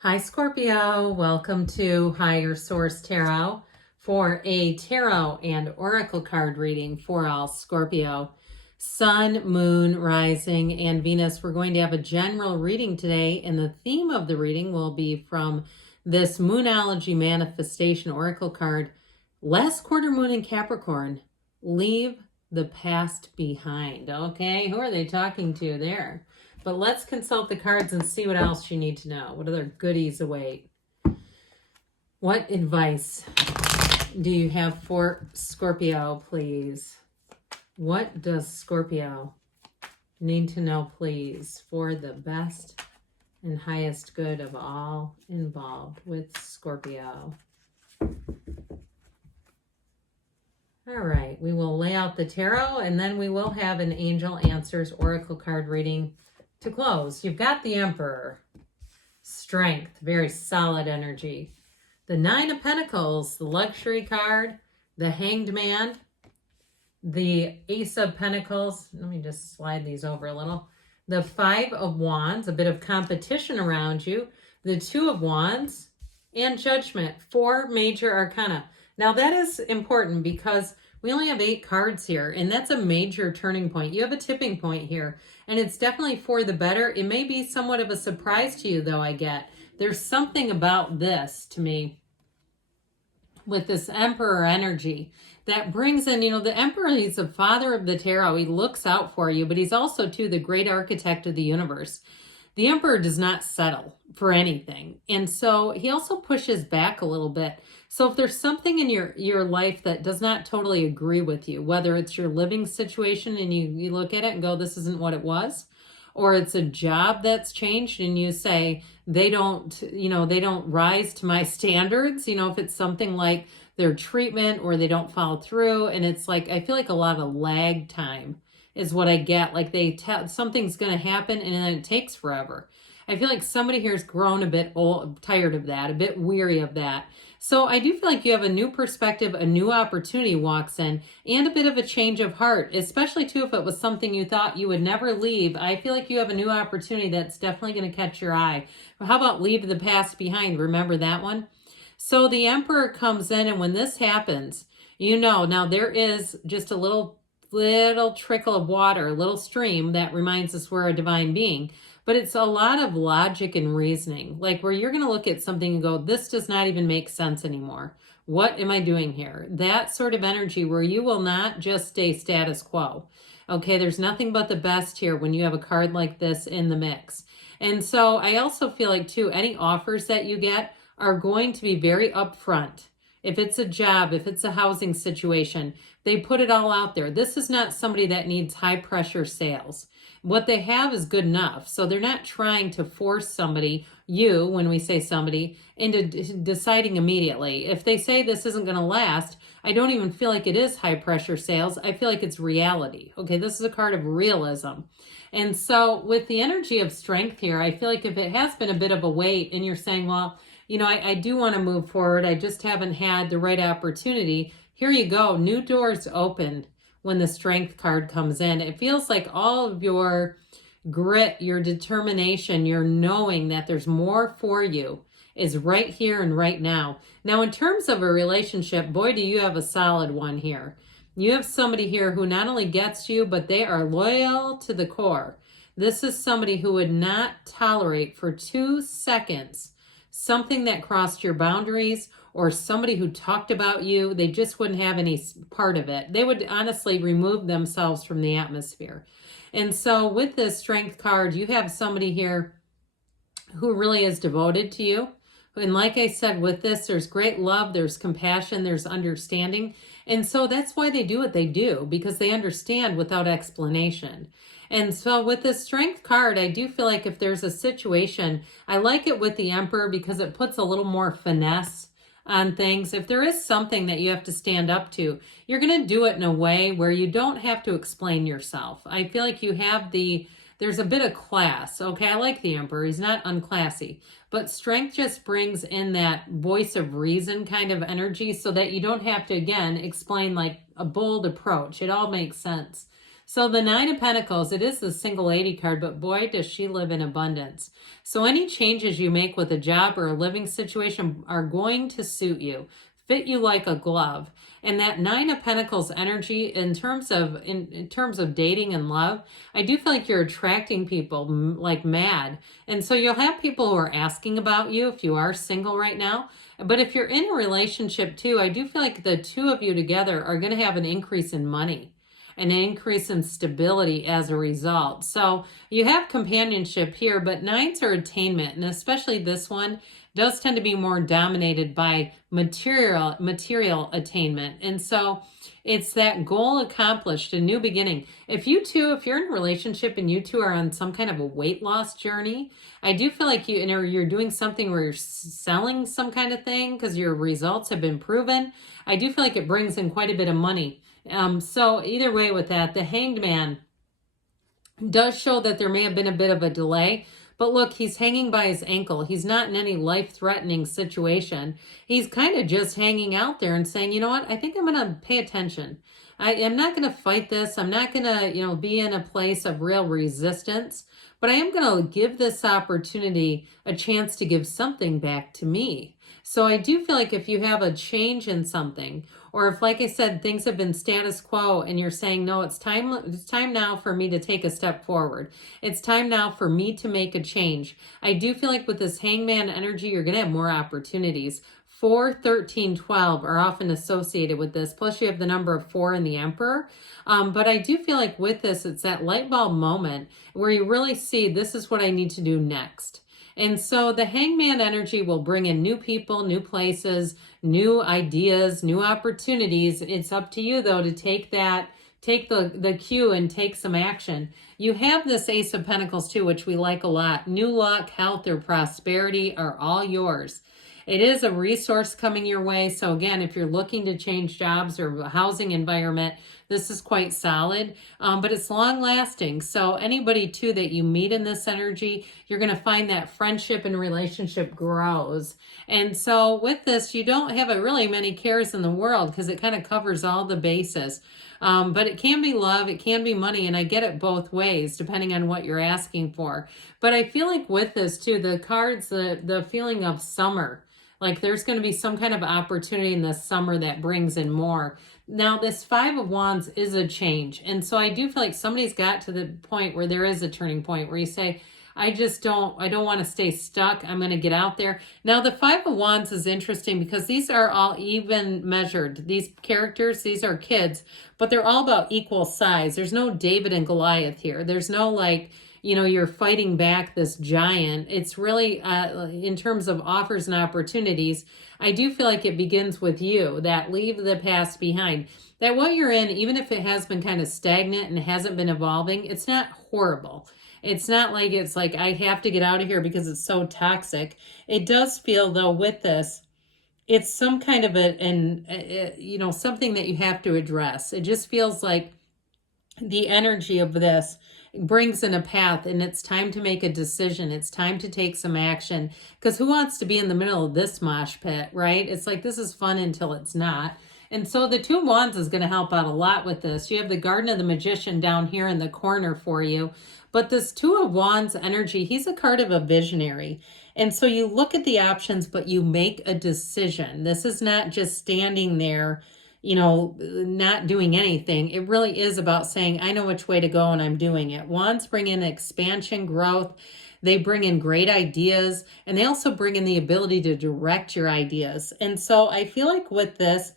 Hi, Scorpio. Welcome to Higher Source Tarot for a tarot and oracle card reading for all Scorpio. Sun, Moon, Rising, and Venus. We're going to have a general reading today, and the theme of the reading will be from this Moonology Manifestation Oracle card. Last quarter moon in Capricorn. Leave the past behind. Okay, who are they talking to there? But let's consult the cards and see what else you need to know. What other goodies await? What advice do you have for Scorpio, please? What does Scorpio need to know, please, for the best and highest good of all involved with Scorpio? All right, we will lay out the tarot, and then we will have an Angel Answers Oracle card reading to close. You've got the Emperor. Strength, very solid energy. The Nine of Pentacles, the luxury card. The Hanged Man. The Ace of Pentacles. Let me just slide these over a little. The Five of Wands, a bit of competition around you. The Two of Wands. And Judgment, 4 major arcana. Now that is important because we only have 8 cards here, and that's a major turning point. You have a tipping point here, and it's definitely for the better. It may be somewhat of a surprise to you, though, I get. There's something about this, to me, with this Emperor energy that brings in, the Emperor, he's the father of the tarot. He looks out for you, but he's also, too, the great architect of the universe. The Emperor does not settle for anything, and so he also pushes back a little bit. So if there's something in your life that does not totally agree with you, whether it's your living situation and you look at it and go, this isn't what it was, or it's a job that's changed and you say, they don't rise to my standards, if it's something like their treatment or they don't follow through, and it's like, I feel like a lot of lag time is what I get. Like they tell something's going to happen and then it takes forever. I feel like somebody here has grown a bit old, tired of that, a bit weary of that. So I do feel like you have a new perspective, a new opportunity walks in, and a bit of a change of heart, especially too if it was something you thought you would never leave. I feel like you have a new opportunity that's definitely going to catch your eye. How about leave the past behind? Remember that one? So the Emperor comes in, and when this happens, now there is just a little trickle of water, a little stream that reminds us we're a divine being. But it's a lot of logic and reasoning, like where you're going to look at something and go, this does not even make sense anymore. What am I doing here? That sort of energy where you will not just stay status quo. Okay, there's nothing but the best here when you have a card like this in the mix. And so I also feel like, too, any offers that you get are going to be very upfront. If it's a job, if it's a housing situation, they put it all out there. This is not somebody that needs high pressure sales. What they have is good enough. So they're not trying to force somebody, when we say somebody, into deciding immediately. If they say this isn't going to last, I don't even feel like it is high pressure sales. I feel like it's reality. Okay, this is a card of realism. And so with the energy of strength here, I feel like if it has been a bit of a wait and you're saying, well, I do want to move forward. I just haven't had the right opportunity. Here you go. New doors open when the strength card comes in. It feels like all of your grit, your determination, your knowing that there's more for you is right here and right now. Now, in terms of a relationship, boy, do you have a solid one here. You have somebody here who not only gets you, but they are loyal to the core. This is somebody who would not tolerate for 2 seconds something that crossed your boundaries or somebody who talked about you. They just wouldn't have any part of it. They would honestly remove themselves from the atmosphere. And so with this strength card, you have somebody here who really is devoted to you. And like I said, with this, there's great love, there's compassion, there's understanding. And so that's why they do what they do, because they understand without explanation. And so with this strength card, I do feel like if there's a situation, I like it with the Emperor because it puts a little more finesse on things. If there is something that you have to stand up to, you're going to do it in a way where you don't have to explain yourself. I feel like you have there's a bit of class. Okay, I like the Emperor. He's not unclassy. But strength just brings in that voice of reason kind of energy so that you don't have to, again, explain like a bold approach. It all makes sense. So the Nine of Pentacles, it is the single lady card, but boy, does she live in abundance. So any changes you make with a job or a living situation are going to suit you, fit you like a glove. And that Nine of Pentacles energy in terms of dating and love, I do feel like you're attracting people like mad. And so you'll have people who are asking about you if you are single right now. But if you're in a relationship too, I do feel like the two of you together are going to have an increase in money, an increase in stability as a result. So you have companionship here, but nines are attainment, and especially this one does tend to be more dominated by material attainment. And so it's that goal accomplished, a new beginning. If you're in a relationship and you two are on some kind of a weight loss journey, I do feel like you're doing something where you're selling some kind of thing because your results have been proven. I do feel like it brings in quite a bit of money. So either way with that, the Hanged Man does show that there may have been a bit of a delay. But look, he's hanging by his ankle. He's not in any life-threatening situation. He's kind of just hanging out there and saying, you know what, I think I'm going to pay attention. I am not going to fight this. I'm not going to, be in a place of real resistance. But I am going to give this opportunity a chance to give something back to me. So I do feel like if you have a change in something, or if, like I said, things have been status quo and you're saying, no, it's time now for me to take a step forward. It's time now for me to make a change. I do feel like with this Hangman energy, you're going to have more opportunities. 4, 13, 12 are often associated with this. Plus you have the number of 4 in the Emperor. But I do feel like with this, it's that light bulb moment where you really see this is what I need to do next. And so the Hangman energy will bring in new people, new places, new ideas, new opportunities. It's up to you though to take the cue and take some action. You have this Ace of Pentacles too, which we like a lot. New luck, health, or prosperity are all yours. It is a resource coming your way. So again, if you're looking to change jobs or a housing environment, this is quite solid, but it's long lasting. So anybody too that you meet in this energy, you're going to find that friendship and relationship grows. And so with this, you don't have really many cares in the world because it kind of covers all the bases. But it can be love, it can be money, and I get it both ways depending on what you're asking for. But I feel like with this too, the cards, the feeling of summer, like there's going to be some kind of opportunity in this summer that brings in more. Now, this 5 of Wands is a change. And so I do feel like somebody's got to the point where there is a turning point where you say, I don't want to stay stuck. I'm going to get out there. Now, the 5 of Wands is interesting because these are all even measured. These characters, these are kids, but they're all about equal size. There's no David and Goliath here. There's no like, you're fighting back this giant. It's really, in terms of offers and opportunities, I do feel like it begins with you, that leave the past behind. That what you're in, even if it has been kind of stagnant and hasn't been evolving, it's not horrible. It's not like it's like, I have to get out of here because it's so toxic. It does feel, though, with this, it's some kind of something that you have to address. It just feels like the energy of this brings in a path, and it's time to make a decision. It's time to take some action, because who wants to be in the middle of this mosh pit, right? It's like, this is fun until it's not. And so the 2 of Wands is going to help out a lot with this. You have the Garden of the Magician down here in the corner for you. But this 2 of Wands energy, he's a card of a visionary. And so you look at the options, but you make a decision. This is not just standing there, not doing anything. It really is about saying, I know which way to go and I'm doing it. Wands bring in expansion, growth. They bring in great ideas, and they also bring in the ability to direct your ideas. And so I feel like with this,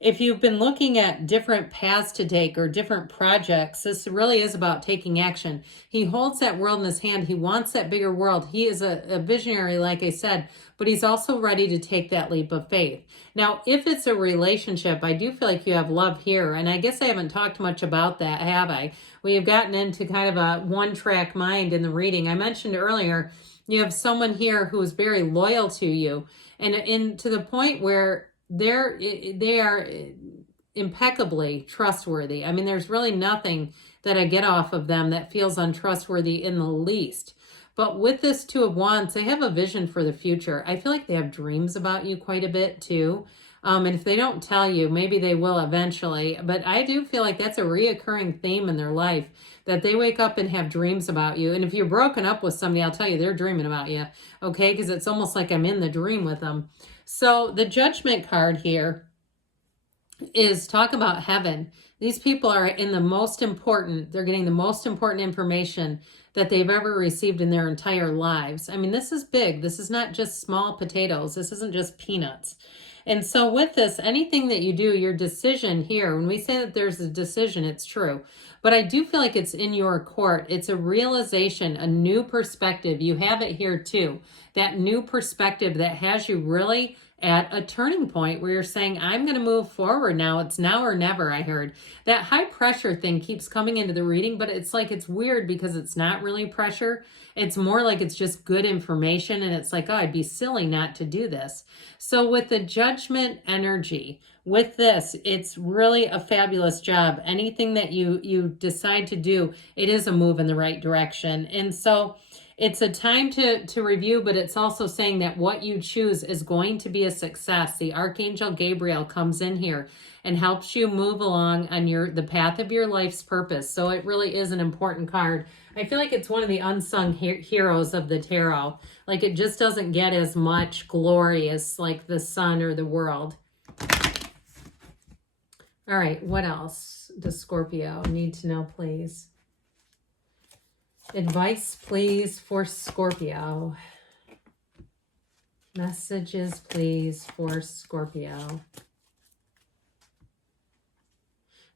if you've been looking at different paths to take or different projects, this really is about taking action. He holds that world in his hand. He wants that bigger world. He is a visionary, like I said, but he's also ready to take that leap of faith. Now, if it's a relationship, I do feel like you have love here. And I guess I haven't talked much about that, have I? We have gotten into kind of a one-track mind in the reading. I mentioned earlier, you have someone here who is very loyal to you, and to the point where they are impeccably trustworthy. I mean, there's really nothing that I get off of them that feels untrustworthy in the least. But with this 2 of Wands, they have a vision for the future. I feel like they have dreams about you quite a bit too. And if they don't tell you, maybe they will eventually. But I do feel like that's a reoccurring theme in their life, that they wake up and have dreams about you. And if you're broken up with somebody, I'll tell you, they're dreaming about you. Okay? Because it's almost like I'm in the dream with them. So the Judgment card here is talk about heaven. These people are in the most important, they're getting the most important information that they've ever received in their entire lives. I mean, this is big. This is not just small potatoes. This isn't just peanuts. And so with this, anything that you do, your decision here, when we say that there's a decision, it's true. But I do feel like it's in your court. It's a realization, a new perspective. You have it here too. That new perspective that has you really at a turning point where you're saying, I'm going to move forward now. It's now or never, I heard. That high pressure thing keeps coming into the reading, but it's like it's weird because it's not really pressure. It's more like it's just good information, and it's like, oh, I'd be silly not to do this. So with the Judgment energy, with this, it's really a fabulous job. Anything that you decide to do, it is a move in the right direction. And so it's a time to review, but it's also saying that what you choose is going to be a success. The Archangel Gabriel comes in here and helps you move along on the path of your life's purpose. So it really is an important card. I feel like it's one of the unsung heroes of the tarot. Like it just doesn't get as much glory as like the sun or the world. All right, what else does Scorpio need to know, please? Advice, please, for Scorpio. Messages, please, for Scorpio.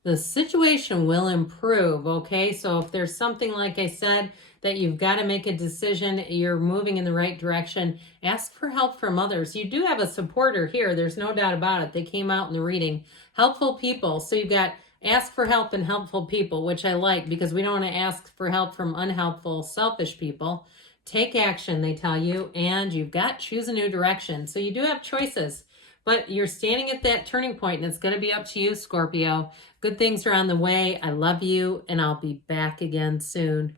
The situation will improve, okay? So if there's something, like I said, that you've got to make a decision, you're moving in the right direction, ask for help from others. You do have a supporter here. There's no doubt about it. They came out in the reading. Helpful people. So you've got ask for help and helpful people, which I like because we don't want to ask for help from unhelpful, selfish people. Take action, they tell you, and you've got choose a new direction. So you do have choices, but you're standing at that turning point, and it's going to be up to you, Scorpio. Good things are on the way. I love you, and I'll be back again soon.